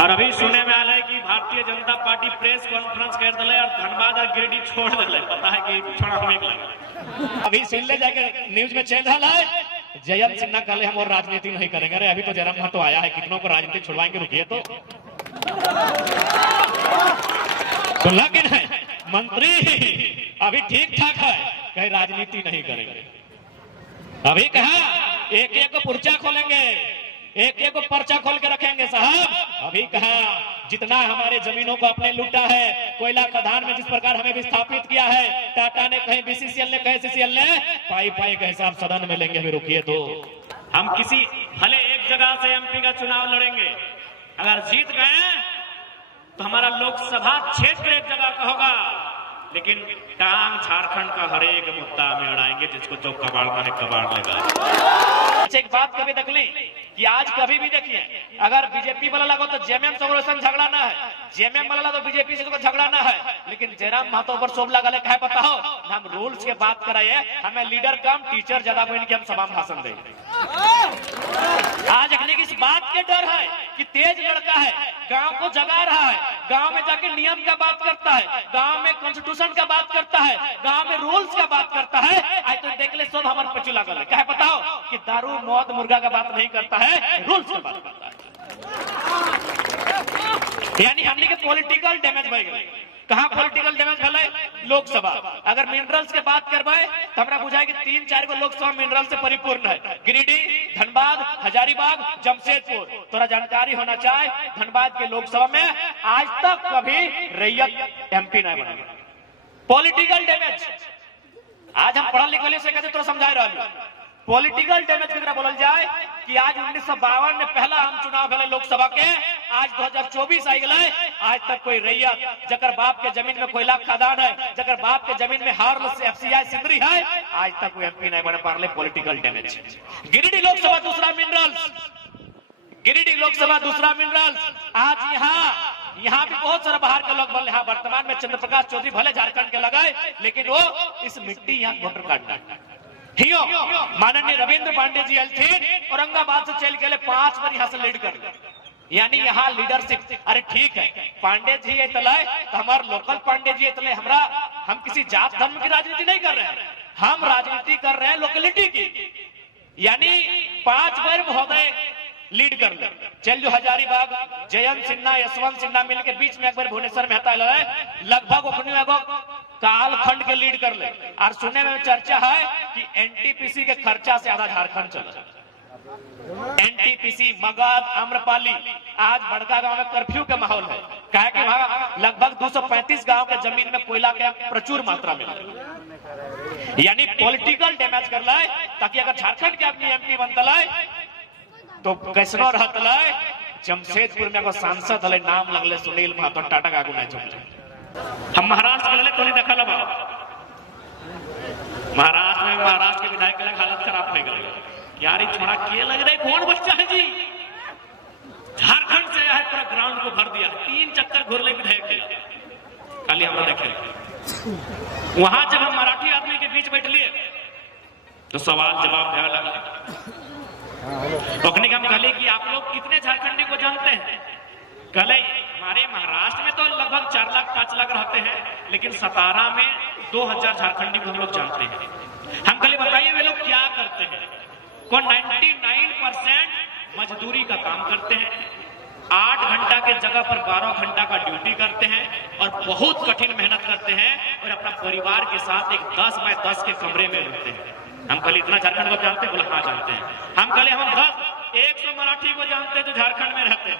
और अभी सुनने में आ रहा है कि Bharatiya Janata party press conference कर दिले और धनबाद और गिरिडीह छोड़ दिले। पता है कि छोड़ा होने लगा। अभी सुन ले जाके न्यूज में चल रहा है जयंत सिन्हा कल हम और राजनीति नहीं करेंगे। अरे अभी तो जयराम महतो आया है, कितनों को राजनीति छुड़वाएंगे, रुकिए तो। लेकिन है मंत्री अभी ठीक ठाक है, कहीं राजनीति नहीं करेंगे। अभी कहा एक एक को पर्चा खोलेंगे, एक एक को पर्चा खोल के रखेंगे साहब। अभी कहा जितना हमारे जमीनों को अपने लूटा है, कोयला खदान में जिस प्रकार हमें विस्थापित किया है, टाटा ने कहे, बीसीसीएल ने कहे, सीसीएल ने पाई पाई के हिसाब सदन में लेंगे। अभी रुकिए तो। हम किसी भले एक जगह से एमपी का चुनाव लड़ेंगे, अगर जीत गए तो हमारा लोकसभा क्षेत्र एक जगह का होगा, लेकिन टांग झारखंड का हर एक मुद्दा में अड़ाएंगे, जिसको जो कबाड़ना है कबाड़ लेगा। एक बात कभी देख ली कि आज कभी भी देखिए, अगर बीजेपी वाला लगो तो जेएमएम से झगड़ा ना है, जेएमएम वाला तो बीजेपी से झगड़ा ना है, लेकिन जयराम महतो पर शोभ लगा ले पता हो। हम रूल्स के बात कराइए, हमें लीडर कम टीचर ज्यादा बन के हम सभा में भाषण देंगे। आज अगले की इस बात के डर है कि तेज लड़का है, गांव को जगा रहा है, गांव में जाके नियम का बात करता है, गांव में कॉन्स्टिट्यूशन का बात करता है, गांव में रूल्स का बात करता है। आज तो देख ले सब हमारे पचू लागल है। क्या बताओ कि दारू मौत मुर्गा का बात नहीं करता है, रूल्स की बात करता है। यानी हमने के पॉलिटिकल डैमेज बढ़ गए। कहां पॉलिटिकल डैमेज भले? लोकसभा। अगर मिनरल्स के बात करवाए तो हमरा बुझाए कि 3-4 को लोकसभा मिनरल से परिपूर्ण है। गिरिडीह, धनबाद, हजारीबाग, जमशेदपुर। थोड़ा जानकारी होना चाहिए, धनबाद के लोकसभा में आज तक कभी रैयत एमपी नहीं बना। पॉलिटिकल डैमेज आज हम पढ़ा लिखल से कहते तो समझा रहा। पॉलिटिकल डैमेज की तरह बोलल जाए कि आज 1952 में पहला आम चुनाव भले लोकसभा के, आज 2024 आई गए, आज तक कोई रैयत जकर बाप के जमीन में कोयला खदान है, जकर बाप के जमीन में हार्ल से एफसीआई सिंदरी है, आज तक कोई एमपी नहीं बने पारले। Political damage. गिरिडीह लोकसभा दूसरा मिनरल्स, गिरिडीह लोकसभा दूसरा मिनरल्स। आज यहाँ भी बहुत सारा बाहर के लोग बोले। वर्तमान में चंद्र प्रकाश चौधरी भले झारखंड के लगाए, लेकिन वो इस मिट्टी यहाँ वोटर कार्ड माननीय रविंद्र पांडे जी थे, औरंगाबाद से चल के 5 बार यहाँ से लीड कर, यानी यहाँ लीडरशिप। अरे ठीक है, पांडे जी इतलाए तो हमारे लोकल पांडे जी इतले, हम किसी जात धर्म की राजनीति नहीं कर रहे हैं, हम राजनीति कर रहे हैं लोकेलिटी की। यानी 5 बार महोदय लीड कर ले। चल जो हजारीबाग जयंत सिन्हा, यशवंत सिन्हा मिलकर बीच में एक बार भुवनेश्वर मेहता लगभग कालखंड के लीड कर ले। और सुनने में चर्चा है कि एनटीपीसी के खर्चा से आधा झारखंड चला। एनटीपीसी, मगध, आम्रपाली, आज बड़का गांव में कर्फ्यू का माहौल है। कहा कि वहां लगभग 235 गांव के जमीन में कोयला के प्रचुर मात्रा में, यानी पॉलिटिकल डैमेज कर लाए, ताकि अगर झारखंड के अपनी एमपी बनता तो कैसनो रहता। जमशेदपुर में एगो सांसद हले, नाम लगले सुनील महतो, टाटा का गुना चुप। हम महाराष्ट्र गए तो नहीं देखा लगा, महाराष्ट्र के विधायक के हालत खराब हो गई। यार छोड़ा किए लग रहे, कौन बच्चा है जी? झारखंड से है, पूरा ग्राउंड को भर दिया, 3 चक्कर घूर ले विधायक के। खाली हम देखे वहां जब हम मराठी आदमी के बीच बैठ लिए तो सवाल जवाब देने लगा। हम कहले कि आप लोग कितने झारखंडी को जानते हैं? कहले हमारे महाराष्ट्र में तो लगभग 4 लाख 5 लाख रहते हैं, लेकिन सतारा में 2000 झारखंडी को हम लोग जानते हैं। हम कहले बताइए वे लोग क्या करते हैं? कौन 99% मजदूरी का काम करते हैं, 8 घंटा के जगह पर 12 घंटा का ड्यूटी करते हैं और बहुत कठिन मेहनत करते हैं और अपना परिवार के साथ एक 10 बाय 10 के कमरे में रहते हैं। हम कहले इतना झारखंड को जानते हैं? बोला हाँ जानते हैं। हम कहले हम 100 मराठी को जानते हैं जो झारखंड में रहते हैं,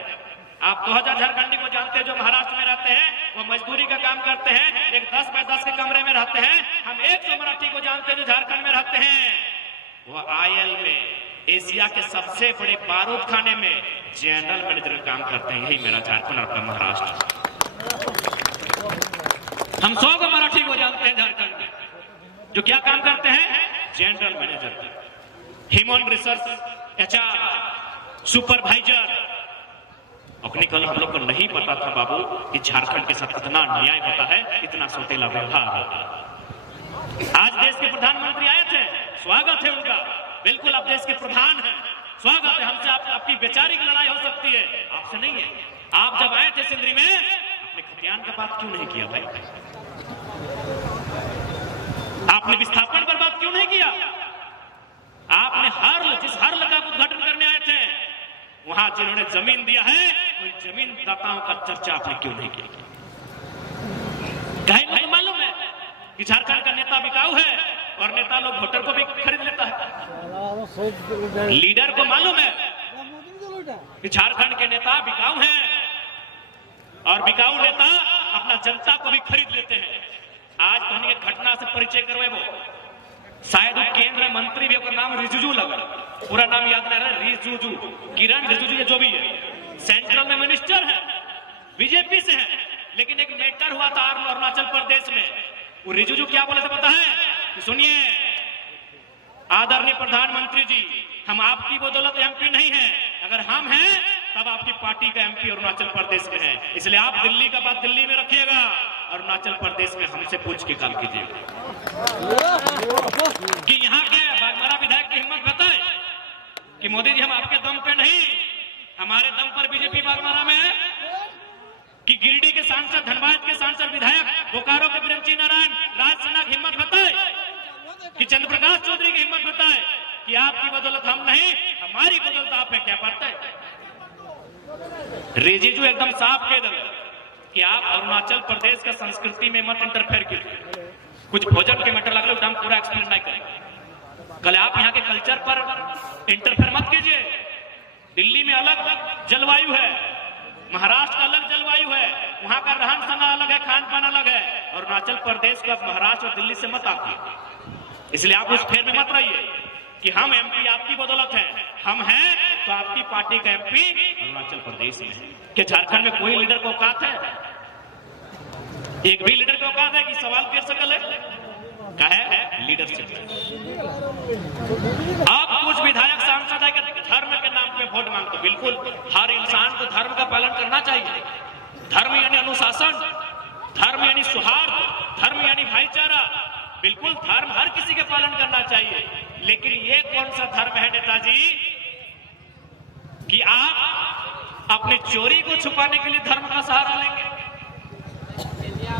आप 2000 झारखंडी को जानते हैं जो महाराष्ट्र में रहते हैं, वो मजदूरी का काम करते हैं, एक 10 बाय 10 के कमरे में रहते हैं। हम 100 मराठी को जानते हैं जो झारखंड में रहते हैं, वो आयल में एशिया के सबसे बड़े बारूद खाने में जनरल मैनेजर का काम करते हैं। यही मेरा झारखंड और आपका महाराष्ट्र। हम 100 को मराठी को जानते हैं झारखंड में, जो क्या काम करते हैं? General manager, human resource, HR, supervisor. अपने कल हम लोग को नहीं पता था बाबू कि झारखंड के साथ इतना अन्याय होता है, इतना सौतेला व्यवहार होता है। आज देश के प्रधानमंत्री आए थे, स्वागत है उनका, बिल्कुल आप देश के प्रधान हैं, स्वागत है। हमसे आपकी वैचारिक लड़ाई हो सकती है, आपसे नहीं है। आप जब आए थे सिंदरी में, आपने खतियान का बात क्यों नहीं किया भाई? आपने विस्थापन पर बात क्यों नहीं किया? आपने हर लगा उद्घाटन करने आए थे, वहां जिन्होंने जमीन दिया है उन जमीन दाताओं का चर्चा आपने क्यों नहीं किया? कहीं मालूम है कि झारखंड का नेता बिकाऊ है और नेता लोग वोटर को भी खरीद लेता है। लीडर को मालूम है कि झारखंड के नेता बिकाऊ हैं और बिकाऊ नेता अपना जनता को भी खरीद लेते हैं। आज तो एक घटना से परिचय करवाए, वो शायद वो केंद्र मंत्री भी, उसका नाम रिजिजू लगा, पूरा नाम याद नहीं रहा, रिजिजू, किरण रिजिजू, ये जो भी है, सेंट्रल में मिनिस्टर है, बीजेपी से है। लेकिन एक मैटर हुआ था अरुणाचल प्रदेश में, वो रिजिजू क्या बोले थे पता है? कि सुनिए आदरणीय प्रधानमंत्री जी, हम आपकी बदौलत एमपी नहीं है, अगर हम हैं तब आपकी पार्टी का एमपी अरुणाचल प्रदेश में है, इसलिए आप दिल्ली का बात दिल्ली में रखिएगा, अरुणाचल प्रदेश में हमसे पूछ के काम कीजिएगा। कि यहाँ के बागमारा विधायक की हिम्मत बताए कि मोदी जी हम आपके दम पे नहीं, हमारे दम पर बीजेपी बागमारा में है। कि गिरिडीह के सांसद, धनबाद के सांसद, विधायक, बोकारो के बिरंची नारायण, राज सिन्हा की हिम्मत बताए, कि चंद्रप्रकाश चौधरी की हिम्मत बताए कि आपकी बदौलत हम नहीं, हमारी बदौलत आप है, क्या बात है? रिजिजू एकदम साफ कह दे कि आप अरुणाचल प्रदेश का संस्कृति में मत इंटरफेयर कीजिए। कुछ भोजन के मैटर लग रहे हम पूरा एक्सप्लेन नहीं करेंगे। कल आप यहाँ के कल्चर पर इंटरफेयर मत कीजिए। दिल्ली में अलग जलवायु है, महाराष्ट्र का अलग जलवायु है, वहां का रहन सहन अलग है, खान पान अलग है। अरुणाचल प्रदेश का महाराष्ट्र और दिल्ली से मत आइए, इसलिए आप उस फेर में मत रहिए कि हम एमपी आपकी बदौलत हैं, हम हैं तो आपकी पार्टी का एमपी अरुणाचल प्रदेश में है। कि झारखंड में कोई लीडर को औकात है? एक भी लीडर को औकात है कि सवाल कर सकल है? कहे लीडरशिप। अब कुछ विधायक सांसद है कि धर्म के नाम पे वोट मांगते। बिल्कुल हर इंसान को धर्म का पालन करना चाहिए। धर्म यानी अनुशासन, धर्म यानी सौहार्द, धर्म यानी भाईचारा। बिल्कुल धर्म हर किसी के पालन करना चाहिए, लेकिन ये कौन सा धर्म है नेताजी कि आप अपनी चोरी को छुपाने के लिए धर्म का सहारा लेंगे?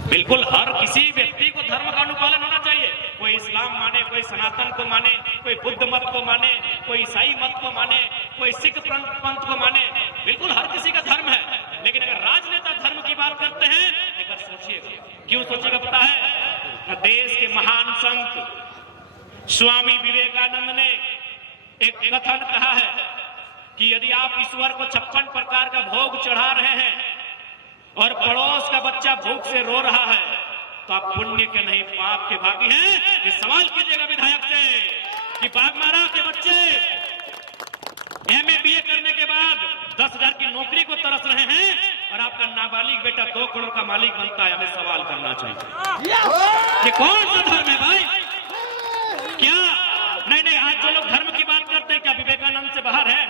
बिल्कुल हर किसी व्यक्ति को धर्म का अनुपालन होना चाहिए। कोई इस्लाम माने, कोई सनातन को माने, कोई बुद्ध मत को माने, कोई ईसाई मत को माने, कोई सिख पंथ को माने। बिल्कुल हर किसी का धर्म है, लेकिन अगर राजनेता धर्म की बात करते हैं, एक बार सोचिएगा। क्यों सोचिएगा पता है? देश के महान संत स्वामी विवेकानंद ने एक कथन कहा है कि यदि आप ईश्वर को 56 प्रकार का भोग चढ़ा रहे हैं और पड़ोस का बच्चा भूख से रो रहा है, तो आप पुण्य के नहीं पाप के भागी हैं। ये सवाल कीजिएगा विधायक से कि बागमारा के बच्चे एमए बीए करने के बाद 10,000 की नौकरी को तरस रहे हैं और आपका नाबालिग बेटा 2 करोड़ का मालिक बनता है। हमें सवाल करना चाहिए, ये कौन सा धर्म है भाई? क्या नहीं, आज जो लोग धर्म की बात करते हैं, क्या विवेकानंद से बाहर है?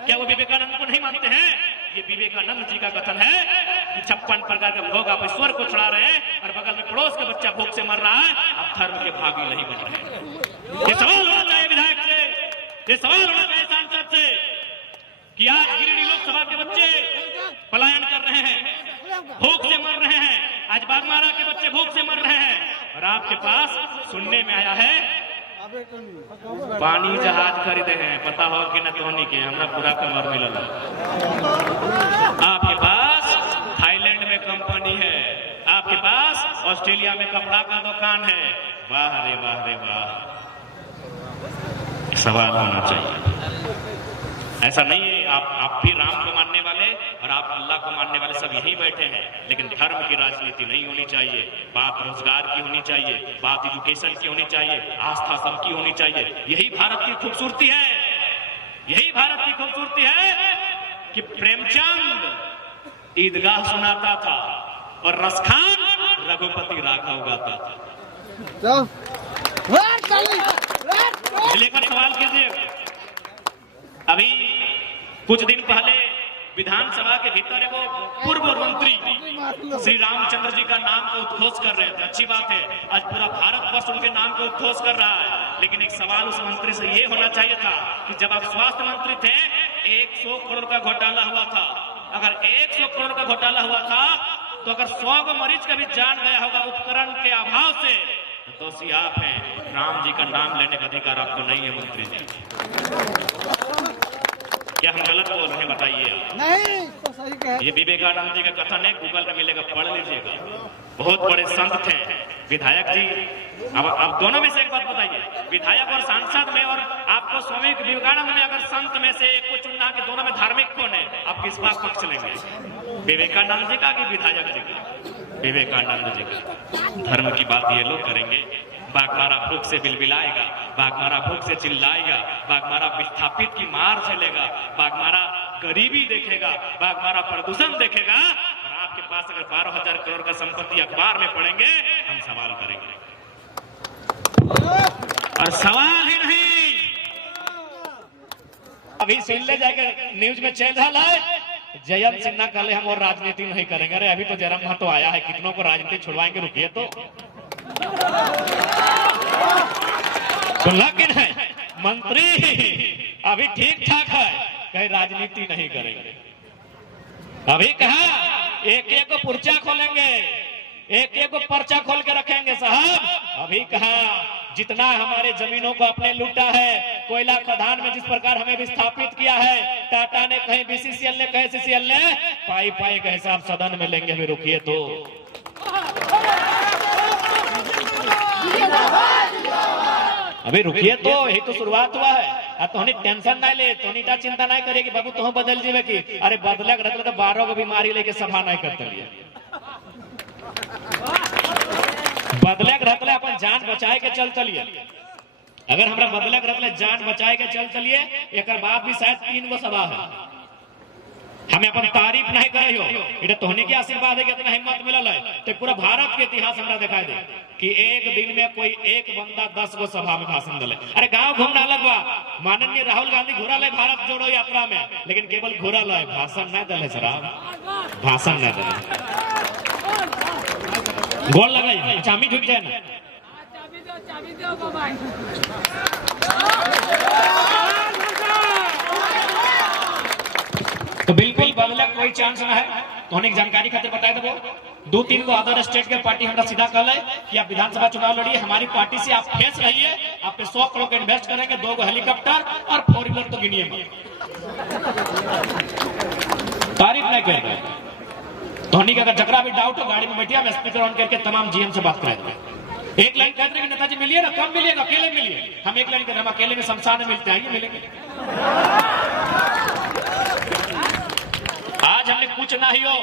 क्या वो विवेकानंद को नहीं मानते हैं? ये विवेकानंद जी का कथन है कि 56 प्रकार के भोग आप ईश्वर को चढ़ा रहे हैं और बगल में पड़ोस का बच्चा भूख से मर रहा है, आप धर्म के भागी नहीं बन रहे। ये सवाल होना चाहिए विधायक से, ये सवाल होना चाहिए सांसद से कि आज गिरिडीह लोकसभा के बच्चे पलायन कर रहे हैं, भूख से मर रहे हैं, आज बागमारा के बच्चे भूख से मर रहे हैं, और आपके पास सुनने में आया है पानी जहाज खरीदे हैं। पता हो कि न धोनी के हमरा पूरा कमर मिलल। आपके पास थाईलैंड में कंपनी है, आपके पास ऑस्ट्रेलिया में कपड़ा का दुकान है। वाह रे वाह रे वाह, सवाल होना चाहिए। ऐसा नहीं है आप भी राम को मानने वाले और आप अल्लाह को मानने वाले सब यहीं बैठे हैं, लेकिन धर्म की राजनीति नहीं होनी चाहिए। बात रोजगार की होनी चाहिए, बात एजुकेशन की होनी चाहिए, आस्था सबकी होनी चाहिए। यही भारत की खूबसूरती है, यही भारत की खूबसूरती है कि प्रेमचंद ईदगाह सुनाता था और रसखान रघुपति राघव गाता था। लेकर सवाल कीजिएगा। अभी कुछ दिन पहले विधानसभा के भीतर वो पूर्व मंत्री श्री रामचंद्र जी का नाम को उद्घोष कर रहे थे। अच्छी बात है, आज पूरा भारतवर्ष उनके नाम को उद्घोष कर रहा है, लेकिन एक सवाल उस मंत्री से ये होना चाहिए था कि जब आप स्वास्थ्य मंत्री थे 100 करोड़ का घोटाला हुआ था, अगर 100 करोड़ का घोटाला हुआ था तो अगर 100 को मरीज का भी जान गया होगा उपकरण के अभाव से, तो दोषी आप हैं। राम जी का नाम लेने का अधिकार आपको नहीं है मंत्री जी। क्या हम गलत बोल रहे हैं बताइए? नहीं तो सही कहे। ये विवेकानंद जी का कथन है, गूगल में मिलेगा, पढ़ लीजिएगा। बहुत बड़े संत थे विधायक जी। अब दोनों में से एक बात बताइए, विधायक और सांसद में और आपको स्वामी विवेकानंद में अगर संत में से एक को चुनना कि दोनों में धार्मिक कौन है, आप किस बात पक्ष लेंगे? विवेकानंद जी का कि विधायक जी का? विवेकानंद जी का। धर्म की बात ये लोग करेंगे, बागमारा भूख से बिलबिलाएगा, बागमारा भूख से चिल्लाएगा, बागमारा विस्थापित की मार झेलेगा, बागमारा गरीबी देखेगा, बागमारा प्रदूषण देखेगा। और आपके पास अगर 12,000 करोड़ का संपत्ति अखबार में पढ़ेंगे, हम सवाल करेंगे। और सवाल ही नहीं, अभी सुन ले जाकर न्यूज में चल रहा है जयंत सिन्हा कल हम और राजनीति नहीं करेंगे। अरे अभी तो जयराम महतो आया है, कितनों को राजनीति छुड़वाएंगे, रुकिए तो। सुनला कि नहीं? मंत्री अभी ठीक ठाक है, कहीं राजनीति नहीं करेंगे। अभी कहा एक एक को पर्चा खोलेंगे, एक एक को पर्चा खोल के रखेंगे साहब। अभी कहा जितना हमारे जमीनों को अपने लूटा है, कोयला खदान में जिस प्रकार हमें विस्थापित किया है, टाटा ने कहीं, बीसीसीएल ने कहीं, सीसीएल ने, पाई पाई का हिसाब सदन में लेंगे। अभी रुकिए तो। अभी रुकिए तो, यही तो शुरुआत हुआ है। तो टेंशन ना ले, तो चिंता नहीं करे कि बाबू तुम बदल जीवे की। अरे बदले रहते तो 12 को बीमारी लेके सभा नहीं करते लिए। बदले रहते अपन जान बचाए के चल चलिए। अगर हमरा बदले रहते जान बचाए के चल चलिए, एक बाद भी शायद 3 गो सभा है। हमें अपन तारीफ नहीं करे हो, इधर तोहनी के आशीर्वाद है कि इतना हिम्मत मिलल है। तो पूरा भारत के इतिहास हमरा दिखाई दे कि एक दिन में कोई एक बंदा 10 गो सभा में भाषण दिले। अरे गांव घूमना अलग बा, माननीय राहुल गांधी घुरल है भारत जोड़ो यात्रा में, लेकिन केवल घुरल है, भाषण नहीं दिले सर, भाषण नहीं दिले। गोल लगाई, चामी झुक जाए ना। तो बिल्कुल बदले कोई चांस ना है। तो जानकारी खातिर बताए दो, 2-3 को अदर स्टेट के पार्टी हमरा सीधा कल है कि आप विधानसभा चुनाव लड़िए, हमारी पार्टी से आप फेस रहिए, आप पे 100 करोड़ इन्वेस्ट करेंगे, 2 गो हेलीकॉप्टर और 4 व्हीलर तो गिनिए मत। तारीफ नहीं कर रहे। धोनी का अगर जकरा भी डाउट हो, गाड़ी में बैठिए, हम स्पीकर ऑन करके तमाम जीएम से बात करेंगे। एक लाइन कहते हैं कि नेताजी मिलिए ना, कम मिलिएगा, अकेले मिलिए। हम एक लाइन कहते हैं, हम अकेले में शमशान में मिलते हैं, मिलेंगे। आज हमने कुछ ना ही हो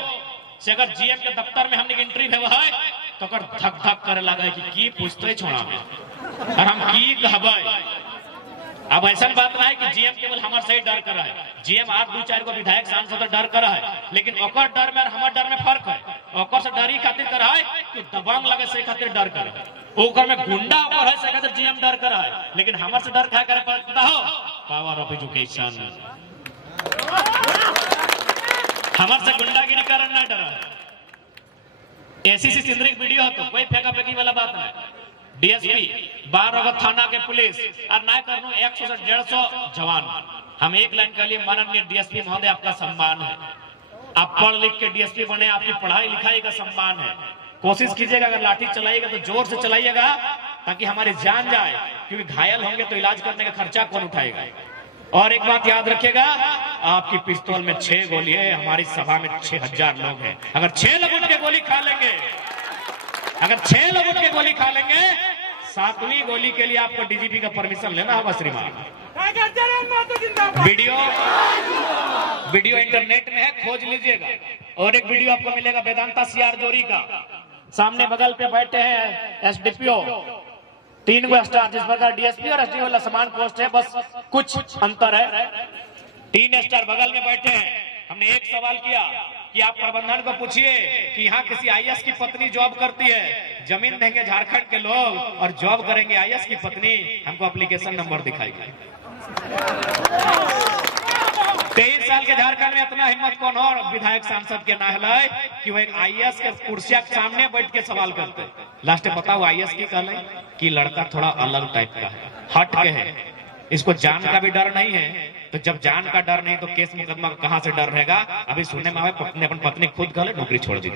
से अगर जीएम के दफ्तर में हमने एंट्री भेजा है तो अगर धक धक करे लगा कि पूछते छोड़ा और हम की कहबे। अब ऐसा बात ना है कि जीएम केवल हमारे से ही डर कर रहा है। जीएम आज 2-4 को विधायक सांसद डर कर रहा है, लेकिन ओकर डर में और हमारे डर में फर्क है। ओकर से डरी खातिर कर रहा है कि दबंग लगे से खातिर डर कर रहा है, ओकर में गुंडा ओकर है से खातिर जीएम डर कर रहा है। लेकिन हमारे से डर क्या करे पता हो? Power of education. हमारे से गुंडागिरी करन ना डरा। एसीसी सिंदरी वीडियो हो तो कोई फेंका फेंकी वाला बात नहीं। डीएसपी 12 थाना के पुलिस और ना करनो 100 से 150 जवान। हम एक लाइन के लिए माननीय डीएसपी महोदय आपका सम्मान है। आप पढ़ लिख के डीएसपी बने, आपकी पढ़ाई लिखाई का सम्मान है। कोशिश कीजिएगा अगर लाठी चलाइएगा तो जोर से चलाइएगा ताकि हमारी जान जाए, क्योंकि घायल होंगे तो इलाज करने का खर्चा कौन उठाएगा। और एक बात याद रखिएगा, आपकी पिस्तौल में 6 गोली है, हमारी सभा में 6000 लोग हैं। अगर 6 लोग उनके गोली खा लेंगे, अगर 6 लोग उनके गोली खा लेंगे, 7वीं गोली के लिए आपको डीजीपी का परमिशन लेना होगा श्रीमान। वीडियो इंटरनेट में है, खोज लीजिएगा। और एक वीडियो आपको मिलेगा वेदांता सियार जोरी का, सामने बगल पे बैठे हैं एसडीपीओ, 3 गो स्टार, जिस प्रकार डीएसपी और एसडीओ वाला समान पोस्ट है, बस कुछ अंतर है। 3 स्टार बगल में बैठे हैं। हमने एक सवाल किया कि आप प्रबंधन को पूछिए कि यहाँ किसी आईएएस की पत्नी जॉब करती है, जमीन देंगे झारखंड के लोग और जॉब करेंगे आईएएस की पत्नी, हमको एप्लीकेशन नंबर दिखाएगी। 23 साल के झारखंड में इतना हिम्मत कौन और विधायक सांसद के ना हिलाए कि वो एक आईएएस के कुर्सिया के सामने बैठ के सवाल करते। लास्ट में बताओ आईएएस की कहले कि लड़का थोड़ा अलग टाइप का है, हट के है, इसको जान का भी डर नहीं है, तो जब जान का डर नहीं तो केस मुकदमा का कहां से डर रहेगा। अभी सुनने में आवे पत्नी अपन पत्नी खुद गले नौकरी छोड़ दी,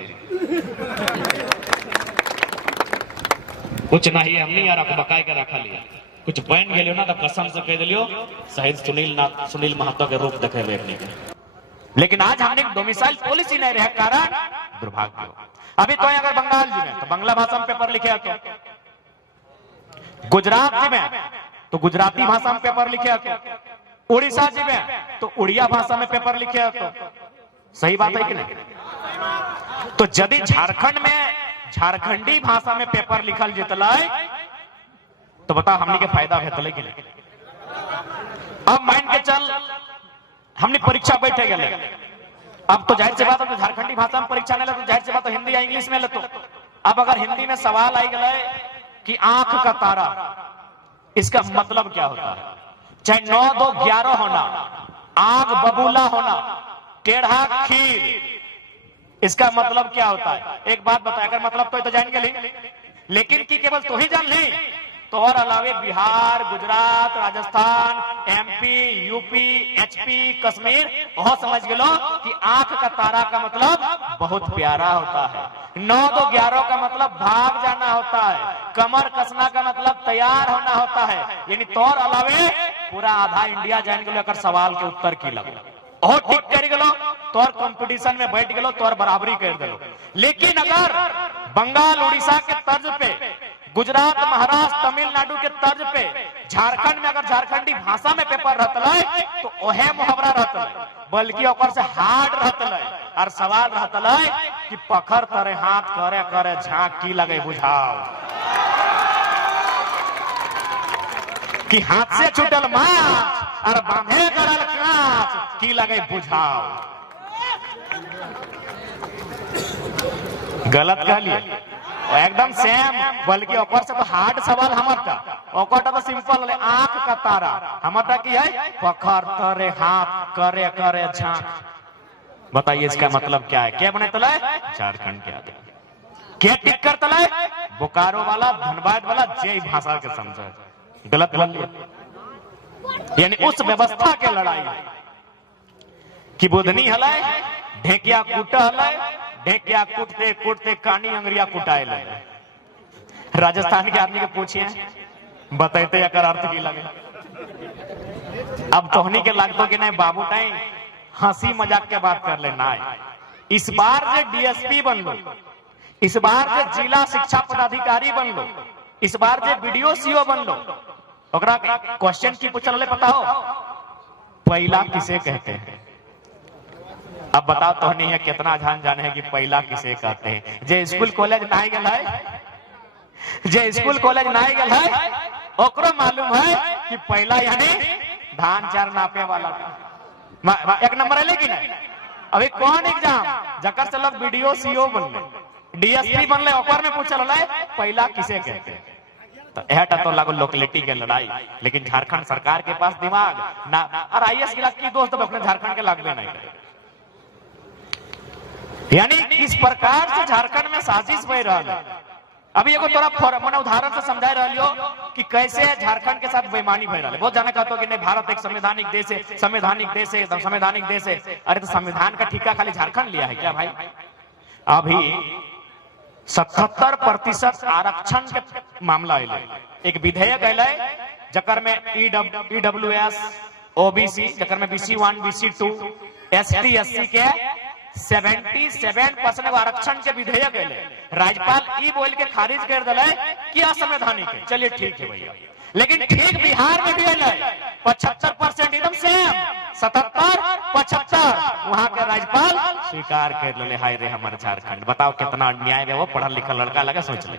कुछ नहीं हमने यार आपको बकाय के रखा लिया, कुछ बन गए ना तो कसम से कह दिलियो शहीद सुनील महतो के रूप देखे हुए अपने। लेकिन आज हमने डोमिसाइल पॉलिसी नहीं रहे कारण दुर्भाग्य। अभी तो अगर बंगाल जी में तो बांग्ला भाषा में पेपर लिखे तो, गुजरात जी में तो गुजराती भाषा में पेपर लिखे तो, उड़ीसा जी में तो उड़िया भाषा में पेपर लिखे तो। सही बात है कि नहीं? तो यदि झारखंड में झारखंडी भाषा में पेपर लिखल जितला तो बताओ हमने के फायदा भेटल कि नहीं? अब मान के चल हमने परीक्षा बैठे गए, अब तो जाहिर सी बात है तो झारखंडी भाषा में परीक्षा नहीं ले तो जाहिर सी बात है हिंदी या इंग्लिश में ले। तो अब अगर हिंदी में सवाल आई गए कि आंख का तारा, इसका मतलब क्या होता है? चाहे 9 2 11 होना, आग बबूला होना, टेढ़ा खीर, इसका मतलब क्या होता है? एक बात बताया, अगर मतलब तो जान गए, लेकिन कि केवल तो ही जान ली तो और अलावे Bihar, Gujarat, Rajasthan, MP, UP, HP, Kashmir वह समझ गए कि आंख का तारा का मतलब बहुत प्यारा होता है, 9 2 11 का मतलब भाग जाना होता है, कमर कसना का मतलब तैयार होना होता है। यानी तौर अलावे पूरा आधा इंडिया जान गए अगर सवाल के उत्तर की लगो और ठीक कर गलो तोर कंपटीशन में बैठ गलो तोर बराबरी कर दो। लेकिन अगर बंगाल उड़ीसा के तर्ज पे, गुजरात, महाराष्ट्र, तमिलनाडु के तर्ज पे झारखंड में अगर झारखंडी भाषा में पेपर रहता तो ओहे मुहावरा रहता, बल्कि ओकर से हार्ड रहता और सवाल रहता कि पखर तरे हाथ करे करे झांक की लगे बुझाओ, कि हाथ से छूटल माछ और बांधे करल कांच की लगे बुझाओ। गलत कह लिए एकदम सेम, बल्कि ओकर से तो हार्ड सवाल हमारा, ओकर तो सिंपल है आंख का तारा, हमारा की है पखर तरे हाथ करे करे झांक। बताइए इसका मतलब क्या है? क्या बने तला झारखंड के आदमी क्या टिक कर तला बोकारो वाला, धनबाद वाला जे भाषा के समझे गलत बोल लिया। यानी उस व्यवस्था के लड़ाई कि बुधनी हलाय ढेकिया कूटा हलाय, ढेकिया कूटते कूटते कानी अंगरिया कुटाए लगे। राजस्थान के आदमी के पूछिए बताते अकर अर्थ की लगे। अब तोहनी के लगतो कि नहीं बाबू टाइम हंसी मजाक के बात कर लेना है। इस बार जो डीएसपी बन लो, इस बार जो जिला शिक्षा पदाधिकारी बन लो, इस बार जो वीडियो सीओ बन लो, क्वेश्चन की पूछल पता हो पहला किसे कहते हैं? अब बताओ तो नहीं है कितना जान जाने है कि पहला किसे कहते हैं। जे स्कूल कॉलेज नहीं गल है, जे स्कूल कॉलेज नहीं गल है ओकरो मालूम है कि पहला यानी धान चार नापे वाला एक नंबर है। लेकिन अभी कौन एग्जाम जकर से लोग वीडियो सीओ बनले, डीएसपी बनले, ओकर में पूछल पहला किसे कहते हैं? तो एटा तो लागो लोकलिटी के लड़ाई। लेकिन झारखंड सरकार के पास दिमाग ना और आईएएस गिलास की दोस्त अपने झारखंड के लागबे नहीं करे। यानी इस प्रकार से झारखंड में साजिश बह रहा है। अभी एगो तोरा मैंने उदाहरण से समझा रहा कि कैसे झारखंड के साथ बेईमानी बह रहा है। बहुत जाने कहते हो कि नहीं भारत एक संवैधानिक देश है, संवैधानिक देश है, संवैधानिक देश है। अरे तो संविधान का ठिका खाली झारखंड लिया है क्या भाई? अभी 77% आरक्षण के मामला है। एक विधेयक है जकर में ईडब्ल्यूएस, ओबीसी, जकर में BC1, BC2, ST, SC के 77% आरक्षण के विधेयक है। राज्यपाल ई बोल के खारिज कर दिला कि असंवैधानिक है। चलिए ठीक है भैया, लेकिन ठीक बिहार में भी है 75% एकदम सेम, 77 75 वहां के राज्यपाल स्वीकार कर ले। हाय रे हमारे झारखंड, बताओ कितना अन्याय है। वो पढ़ा लिखा लड़का लगा सोच ले,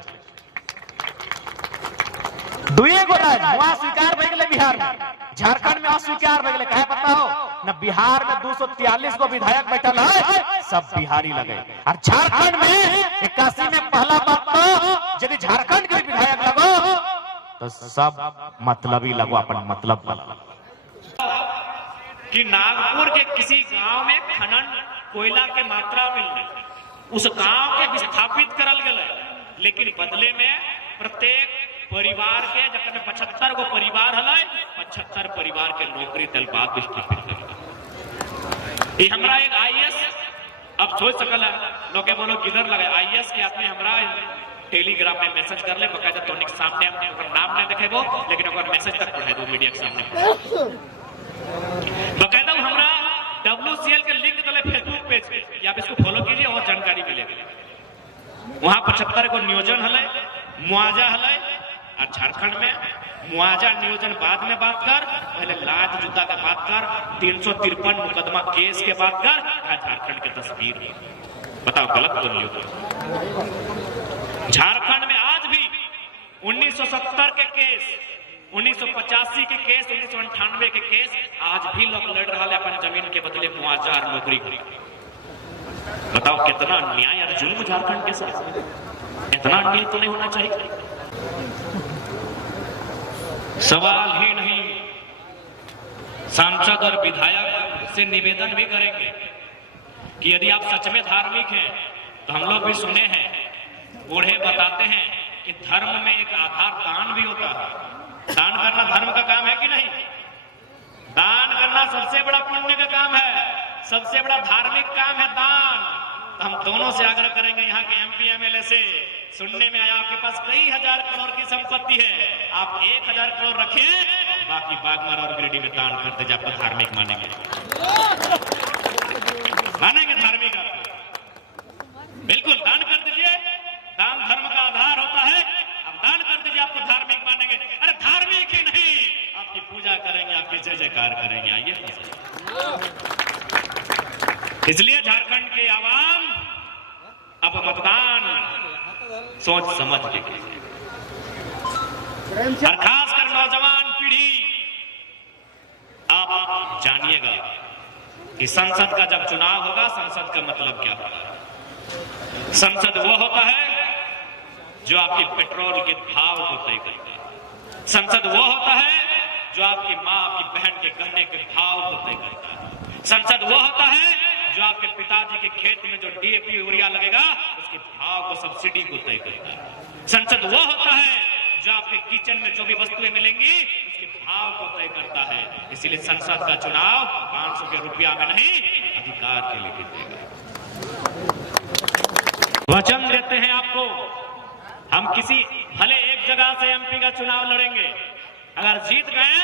दुए गो राज्य वहां स्वीकार भइल बिहार में, झारखंड में अस्वीकार भइल। कहे पता हो न बिहार में 243 गो विधायक बैठल है, सब बिहारी लगे। और झारखंड में 81 में पहला बात तो यदि झारखंड के विधायक लगो तो सब मतलबी लगो, अपन मतलब कि नागपुर के किसी गांव में खनन कोयला के मात्रा मिलने, उस गांव के विस्थापित करल गए, लेकिन बदले में प्रत्येक परिवार के जब 75 गो परिवार हल 75 परिवार के नौकरी दल बाद स्थापित कर। ये हमरा एक आईएएस अब सोच सकल है लोग बोलो किधर लगे आईएएस के आदमी हमरा टेलीग्राम में मैसेज कर ले बकायदा तोनिक सामने नाम नहीं देखेबो लेकिन ओकर मैसेज तक पढ़े दो मीडिया के सामने बकायदा हमरा WCL के लिंक दले फेसबुक पेज पे आप इसको फॉलो कीजिए और जानकारी मिलेगी। वहां 75 को नियोजन हले मुआवजा हले और झारखंड में मुआवजा नियोजन बाद में बात कर, पहले लाज जुदा के बात कर, 353 मुकदमा केस के बात कर, झारखंड के तस्वीर बताओ गलत बोल लियो तो। झारखंड में आज भी 1970 के केस 1985 के केस 1998 के केस आज भी लोग लड़ रहा है अपन जमीन के बदले मुआवजा और नौकरी के। बताओ कितना न्याय और जुल्म झारखंड के साथ, इतना अन्याय तो नहीं होना चाहिए। सवाल ही नहीं, सांसद और विधायक से निवेदन भी करेंगे कि यदि आप सच में धार्मिक हैं तो हम लोग भी सुने हैं बूढ़े बताते हैं कि धर्म में एक आधार दान भी होता है। दान करना धर्म का काम है कि नहीं? दान करना सबसे बड़ा पुण्य का काम है, सबसे बड़ा धार्मिक काम है दान। तो हम दोनों से आग्रह करेंगे यहाँ के MP MLA से, सुनने में आया आपके पास कई हजार करोड़ की संपत्ति है, आप 1000 करोड़ रखिए, बाकी बागमारा और गिरिडीह में दान कर दीजिए, आपको धार्मिक मानेंगे। मानेंगे धार्मिक आपको, बिल्कुल दान कर दीजिए, दान धर्म का आधार होता है। अब दान कर दीजिए, आपको धार्मिक मानेंगे। अरे धार्मिक ही नहीं, आपकी पूजा करेंगे, आपकी जय जयकार करेंगे। आइए इसलिए झारखंड के आवाम अब मतदान सोच समझ के कीजिए, और खासकर नौजवान पीढ़ी आप जानिएगा कि संसद का जब चुनाव होगा, संसद का मतलब क्या होगा। संसद वो होता है जो आपके पेट्रोल के भाव को तय करता है। संसद वो होता है जो आपकी माँ आपकी बहन के गहने के भाव को तय करता है। संसद वो होता है जो आपके पिताजी के खेत में जो DAP यूरिया लगेगा उसके भाव को सब्सिडी को तय करता है। संसद वो होता है जो आपके किचन में जो भी वस्तुएं मिलेंगी उसके भाव को तय करता है। इसीलिए संसद का चुनाव 500 के रुपया में नहीं, अधिकार के लिए कीजिएगा। वचन देते हैं आपको, हम किसी भले एक जगह से MP का चुनाव लड़ेंगे, अगर जीत गए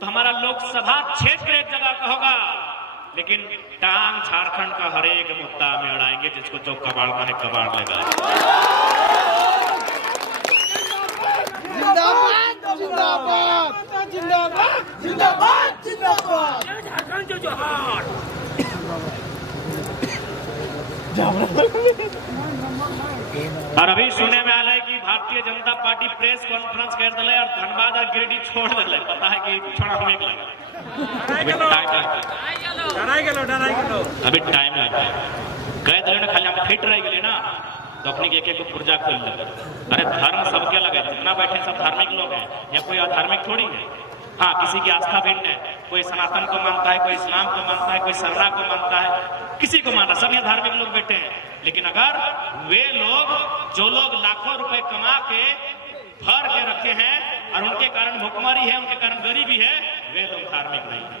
तो हमारा लोकसभा क्षेत्र एक जगह का होगा, लेकिन टांग झारखंड का हर एक मुद्दा में अड़ाएंगे, जिसको जो कबाड़ना है कबाड़ लेगा। जिंदाबाद जिंदाबाद जिंदाबाद जिंदाबाद जिंदाबाद झारखंड जो जोहार। और अभी सुनने में आ रहा है कि Bharatiya Janata party press conference कर दिले और धनबाद और गिरिडीह छोड़ दिले। पता है कि छोड़ा हमें लगा, अभी टाइम लगा। कह दिले ना खाली हम फिट रह गए ना तो अपनी एक एक पुर्जा खोल ले। अरे धर्म सबके लगे, जितना बैठे सब धार्मिक लोग हैं, या कोई अधार्मिक थोड़ी है। हाँ, किसी की आस्था भिन्न है, कोई सनातन को मानता है, कोई इस्लाम को मानता है, कोई सरना को मानता है, किसी को मानता है, सब ये धार्मिक लोग बैठे हैं। लेकिन अगर वे लोग जो लोग लाखों रुपए कमा के भर के रखे हैं और उनके कारण भुखमरी है, उनके कारण गरीबी है, वे लोग धार्मिक नहीं है।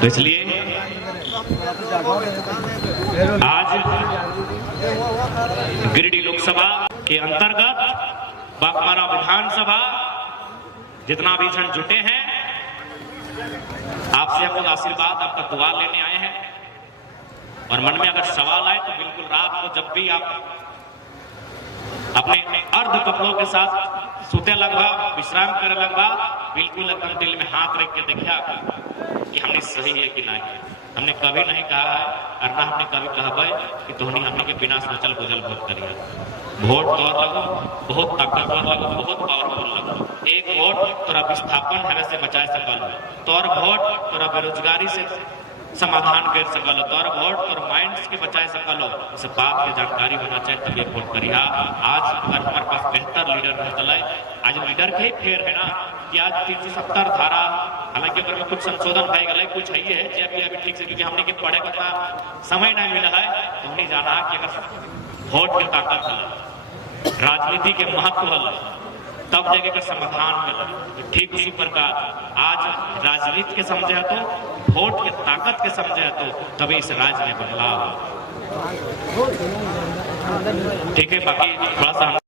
तो इसलिए आज गिरिडीह लोकसभा के अंतर्गत बागमारा विधानसभा जितना भी जन जुटे हैं, आपसे हम लोग आशीर्वाद, आपका दुआ लेने आए हैं। और मन में अगर सवाल आए तो बिल्कुल रात को जब भी आप अपने अर्ध कपड़ों के साथ सोते लगवा, विश्राम करे लगवा, बिल्कुल एकदम दिल में हाथ रख के देखिए कि हमने सही है कि नहीं। हमने कभी नहीं कहा है और ना हमने कभी कहा कि तोहनी हमने के बिना सोचल बुझल वोट करिए। वोट तोड़ लगो, बहुत ताकतवर लगो, बहुत पावरफुल लगो। एक वोट तोरा विस्थापन हवे से बचा सकल, तोर वोट तोरा बेरोजगारी से समाधान कर सकल, तोर वोट तोर माइंड्स के बचा सकल। इस बात की जानकारी होना चाहिए तब ये वोट करिया। आज अगर हमारे पास बेहतर लीडर रहता है, आज लीडर के ही फेर है ना कि आज 370 धारा हालांकि अगर में कुछ संशोधन भाई गए कुछ है ही है जे अभी ठीक से, क्योंकि हमने के पढ़े का समय नहीं मिला है, तो हमने जाना कि अगर वोट के ताकत है, राजनीति के महत्व है, तब जगह का समाधान मिला। ठीक उसी प्रकार आज राजनीति के समझे है तो वोट के ताकत के समझे है तो तभी इस राज्य में बदलाव हो। ठीक है, बाकी थोड़ा सा